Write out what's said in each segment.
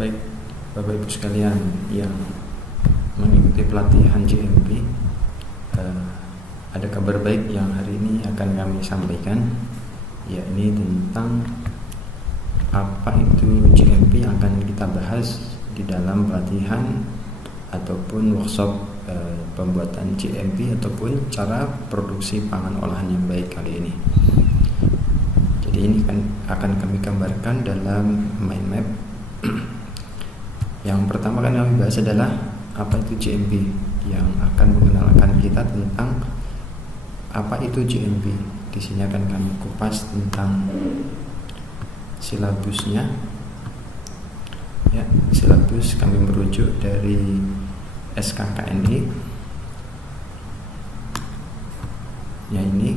Baik, Bapak Ibu sekalian yang mengikuti pelatihan GMP, ada kabar baik yang hari ini akan kami sampaikan, yakni tentang apa itu GMP yang akan kita bahas di dalam pelatihan ataupun workshop pembuatan GMP ataupun cara produksi pangan olahan yang baik kali ini. Jadi ini akan kami gambarkan dalam mind map. Yang pertama kan kami bahas adalah apa itu GMP, yang akan mengenalkan kita tentang apa itu GMP. Di sini akan kami kupas tentang silabusnya. Ya, silabus kami merujuk dari SKKNI. Ya, ini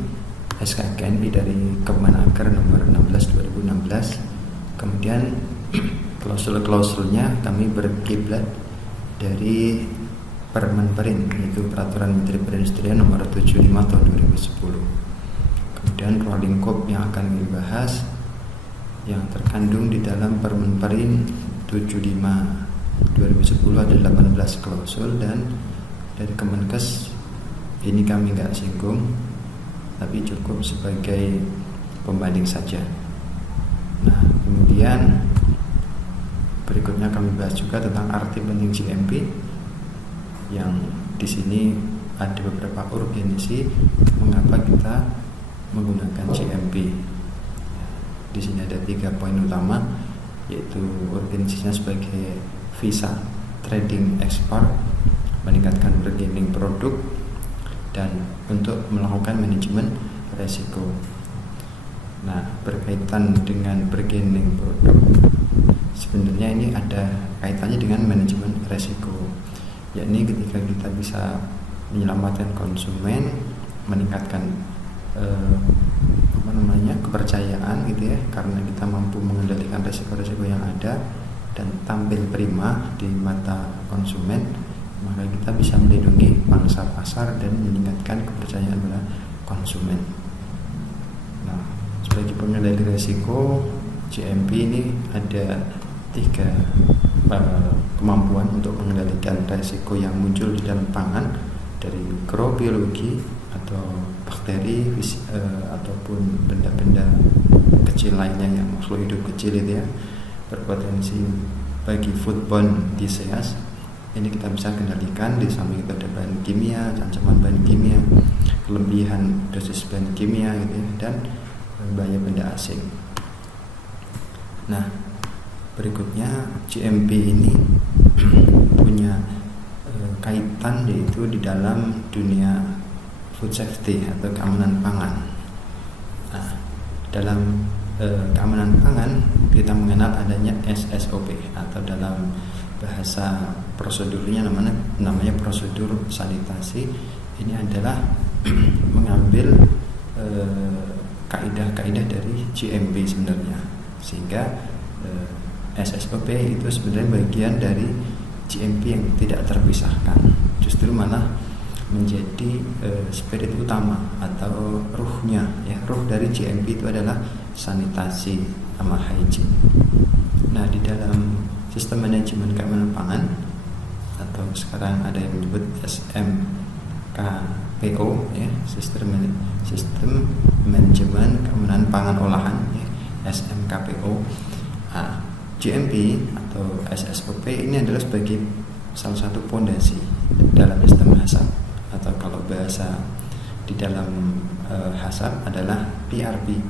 SKKNI dari Kemenaker nomor 16 2016. Kemudian klausul-klausulnya kami berkiblat dari Permenperin, yaitu Peraturan Menteri Perindustrian nomor 75 tahun 2010. Kemudian rolling code yang akan dibahas yang terkandung di dalam Permenperin 75 2010 ada 18 klausul, dan dari Kemenkes ini kami nggak singgung, tapi cukup sebagai pembanding saja. Nah, kemudian berikutnya kami bahas juga tentang arti penting GMP, yang di sini ada beberapa urgensi mengapa kita menggunakan GMP. Di sini ada 3 poin utama, yaitu urgensinya sebagai visa trading ekspor, meningkatkan bargaining produk, dan untuk melakukan manajemen resiko. Nah, berkaitan dengan bargaining produk, sebenarnya ini ada kaitannya dengan manajemen resiko, yakni ketika kita bisa menyelamatkan konsumen, meningkatkan kepercayaan gitu ya, karena kita mampu mengendalikan resiko-resiko yang ada dan tampil prima di mata konsumen, maka kita bisa melindungi pangsa pasar dan meningkatkan kepercayaan pada konsumen. Nah, sebagai pengendali risiko, GMP ini ada 3 kemampuan untuk mengendalikan risiko yang muncul di dalam pangan, dari mikrobiologi atau bakteri ataupun benda-benda kecil lainnya yang makhluk hidup kecil itu ya, berpotensi bagi foodborne disease. Ini kita bisa kendalikan. Di samping itu ada bahan kimia, ancaman bahan kimia, kelebihan dosis bahan kimia gitu ya, dan bahaya benda asing. Nah, berikutnya GMP ini punya kaitan, yaitu di dalam dunia food safety atau keamanan pangan. Nah, dalam keamanan pangan kita mengenal adanya SSOP, atau dalam bahasa prosedurnya namanya prosedur sanitasi. Ini adalah mengambil kaidah-kaidah dari GMP sebenarnya, sehingga SSOP itu sebenarnya bagian dari GMP yang tidak terpisahkan, justru malah menjadi spirit utama atau ruhnya ya. Ruh dari GMP itu adalah sanitasi sama hygiene. Nah, di dalam sistem manajemen keamanan pangan, atau sekarang ada yang menyebut SMKPO ya, sistem manajemen keamanan pangan olahan ya, SMKPO. Nah, GMP atau SSOP ini adalah sebagai salah satu fondasi dalam sistem HACCP, atau kalau bahasa di dalam HACCP adalah PRP,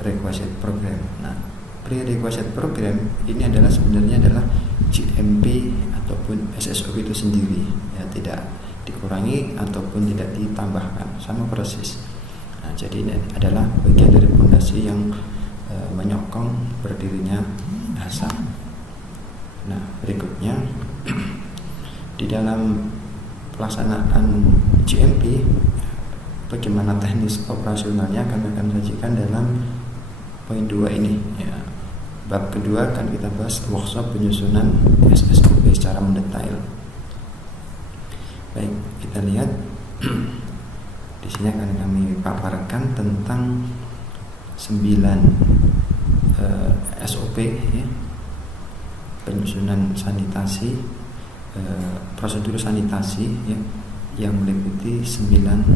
Prerequisite Program. Nah, Prerequisite Program ini adalah sebenarnya adalah GMP ataupun SSOP itu sendiri ya, tidak dikurangi ataupun tidak ditambahkan, sama persis. Nah, jadi ini adalah bagian dari fondasi yang menyokong berdirinya HACCP. Nah, berikutnya di dalam pelaksanaan GMP, bagaimana teknis operasionalnya kami akan sajikan dalam poin 2 ini ya. Bab kedua akan kita bahas workshop penyusunan SSOP secara mendetail. Baik, kita lihat di sini akan kami paparkan tentang 9 SOP ya. penyusunan sanitasi, prosedur sanitasi ya, yang meliputi 8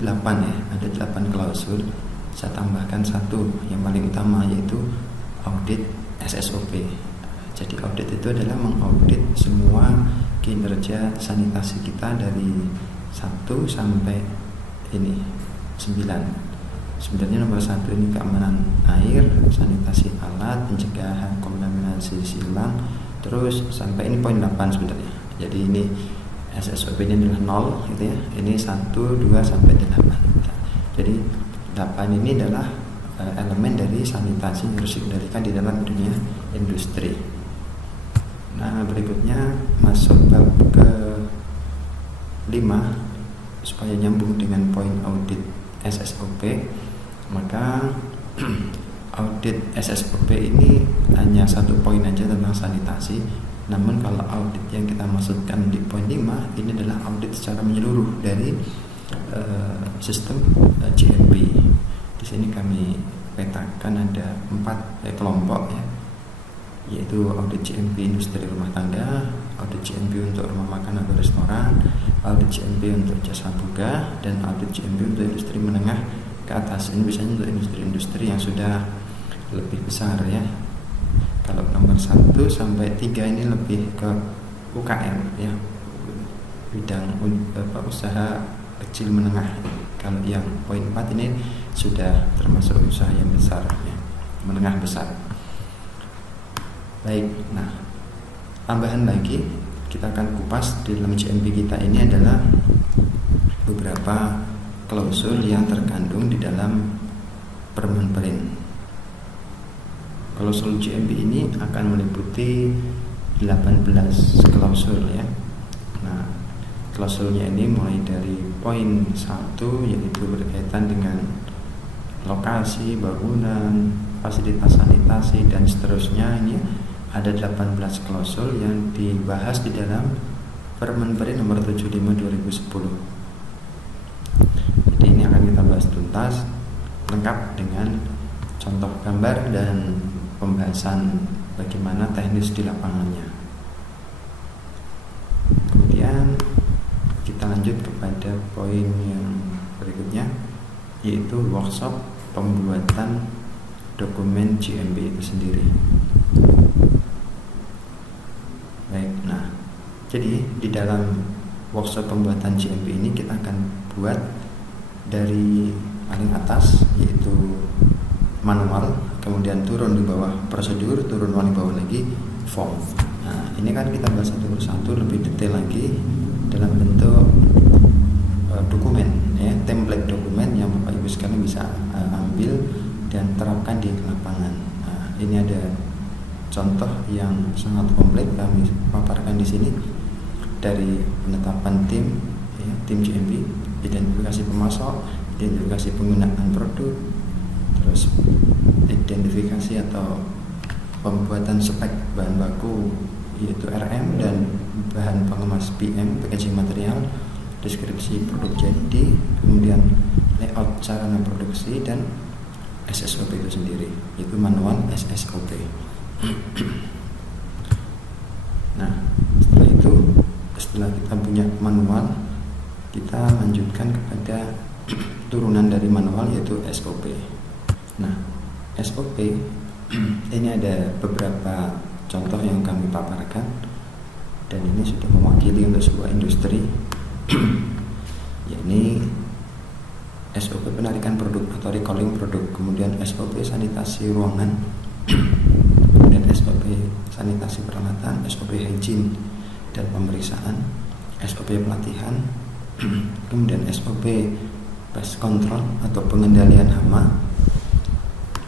ya, ada 8 klausul. Saya tambahkan satu yang paling utama, yaitu audit SSOP. Jadi audit itu adalah mengaudit semua kinerja sanitasi kita dari 1 sampai 9. Sebenarnya nomor 1 ini keamanan air, sanitasi alat, pencegahan kontaminasi silang, terus sampai ini poin 8 sebenarnya. Jadi ini SSOP ini adalah 0 gitu ya. Ini 1, 2 sampai 8. Jadi 8 ini adalah elemen dari sanitasi yang harus dikendalikan di dalam dunia industri. Nah, berikutnya masuk bab ke 5 supaya nyambung dengan poin audit SSOP. Maka audit SSOP ini hanya satu poin aja tentang sanitasi. Namun kalau audit yang kita maksudkan di poin 5 ini adalah audit secara menyeluruh dari sistem GMP. Di sini kami petakan ada 4 kelompok ya, yaitu audit GMP industri rumah tangga, audit GMP untuk rumah makan atau restoran, audit GMP untuk jasa boga, dan audit GMP untuk industri menengah ke atas. Ini biasanya untuk industri-industri yang sudah lebih besar ya. Kalau nomor 1 sampai 3 ini lebih ke UKM ya, bidang usaha kecil menengah. Kalau yang poin 4 ini sudah termasuk usaha yang besar ya, menengah besar. Baik, nah tambahan lagi kita akan kupas di dalam GMP kita ini adalah beberapa klausul yang terkandung di dalam Permen. Klausul GMP ini akan meliputi 18 klausul ya. Nah, klausulnya ini mulai dari poin 1 yaitu berkaitan dengan lokasi, bangunan, fasilitas sanitasi dan seterusnya. Ini ada 18 klausul yang dibahas di dalam Permen nomor 75 2010. Jadi ini akan kita bahas tuntas lengkap dengan contoh gambar dan pembahasan bagaimana teknis di lapangannya. Kemudian kita lanjut kepada poin yang berikutnya, yaitu workshop pembuatan dokumen GMP itu sendiri. Baik, nah jadi di dalam workshop pembuatan GMP ini kita akan buat dari paling atas yaitu manual, kemudian turun di bawah prosedur, turun di bawah lagi form. Nah, ini kan kita bahas satu persatu lebih detail lagi dalam bentuk dokumen ya, template dokumen yang Bapak Ibu sekalian bisa ambil dan terapkan di lapangan. Nah, ini ada contoh yang sangat komplit kami paparkan di sini, dari penetapan tim ya, tim GMP, identifikasi pemasok, identifikasi penggunaan produk, terus identifikasi atau pembuatan spek bahan baku yaitu RM dan bahan pengemas PM, packaging material, deskripsi produk jadi, kemudian layout sarana produksi, dan SSOP itu sendiri, yaitu manual SSOP. Nah, setelah kita punya manual, kita lanjutkan kepada turunan dari manual yaitu SOP. Nah, SOP ini ada beberapa contoh yang kami paparkan dan ini sudah mewakili untuk sebuah industri. Yakni SOP penarikan produk atau recalling produk, kemudian SOP sanitasi ruangan, kemudian SOP sanitasi peralatan, SOP hygiene dan pemeriksaan, SOP pelatihan, kemudian SOP pest control atau pengendalian hama.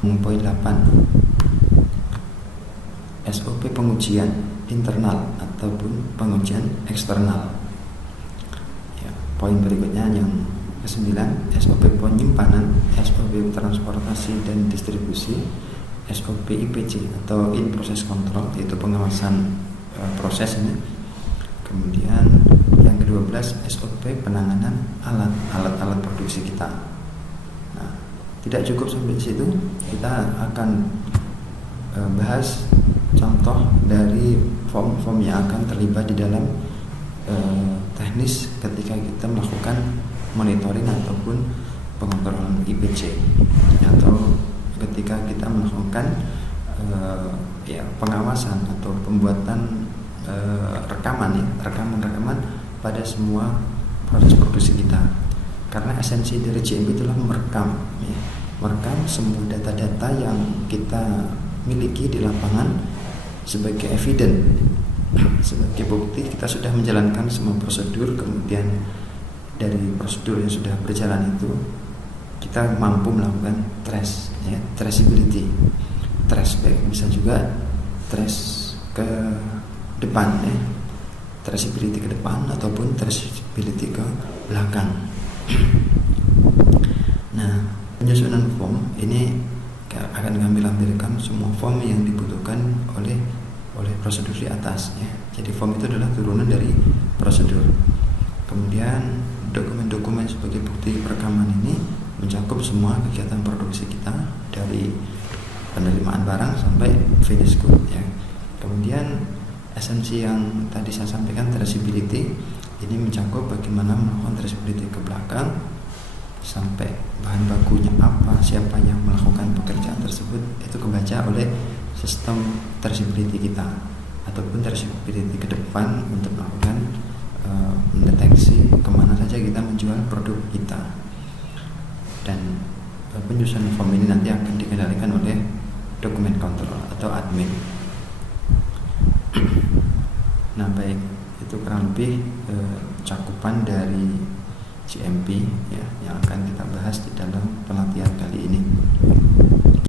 Poin 8, SOP pengujian internal ataupun pengujian eksternal ya. Poin berikutnya yang ke-9, SOP penyimpanan, SOP transportasi dan distribusi, SOP IPC atau in process control, yaitu pengawasan proses ini. Kemudian yang ke-12, SOP penanganan alat produksi kita. Nah, tidak cukup sampai di situ, kita akan bahas contoh dari form yang akan terlibat di dalam teknis ketika kita melakukan monitoring ataupun pengontrolan IPC, atau ketika kita melakukan pengawasan atau pembuatan rekaman pada semua proses produksi kita. Karena esensi dari GMP itulah merekam semua data-data yang kita miliki di lapangan sebagai evidence, sebagai bukti kita sudah menjalankan semua prosedur. Kemudian dari prosedur yang sudah berjalan itu kita mampu melakukan traceability, trace back, bisa juga trace ke depan, traceability ke depan ataupun traceability ke belakang. Nah, penyusunan form ini akan kami lampirkan semua form yang dibutuhkan oleh prosedur di atas, ya. Jadi form itu adalah turunan dari prosedur. Kemudian dokumen-dokumen sebagai bukti perekaman ini mencakup semua kegiatan produksi kita dari penerimaan barang sampai finish good, ya. Kemudian esensi yang tadi saya sampaikan, traceability, ini mencakup bagaimana melakukan traceability ke belakang sampai bahan bakunya apa, siapa yang melakukan pekerjaan tersebut, itu kebaca oleh sistem traceability kita, ataupun traceability ke depan untuk melakukan mendeteksi kemana saja kita menjual produk kita. Dan penyusunan form ini nanti akan dikendalikan oleh dokumen kontrol atau admin. Nah, baik, itu kurang lebih cakupan dari GMP, ya, yang akan kita bahas di dalam pelatihan kali ini.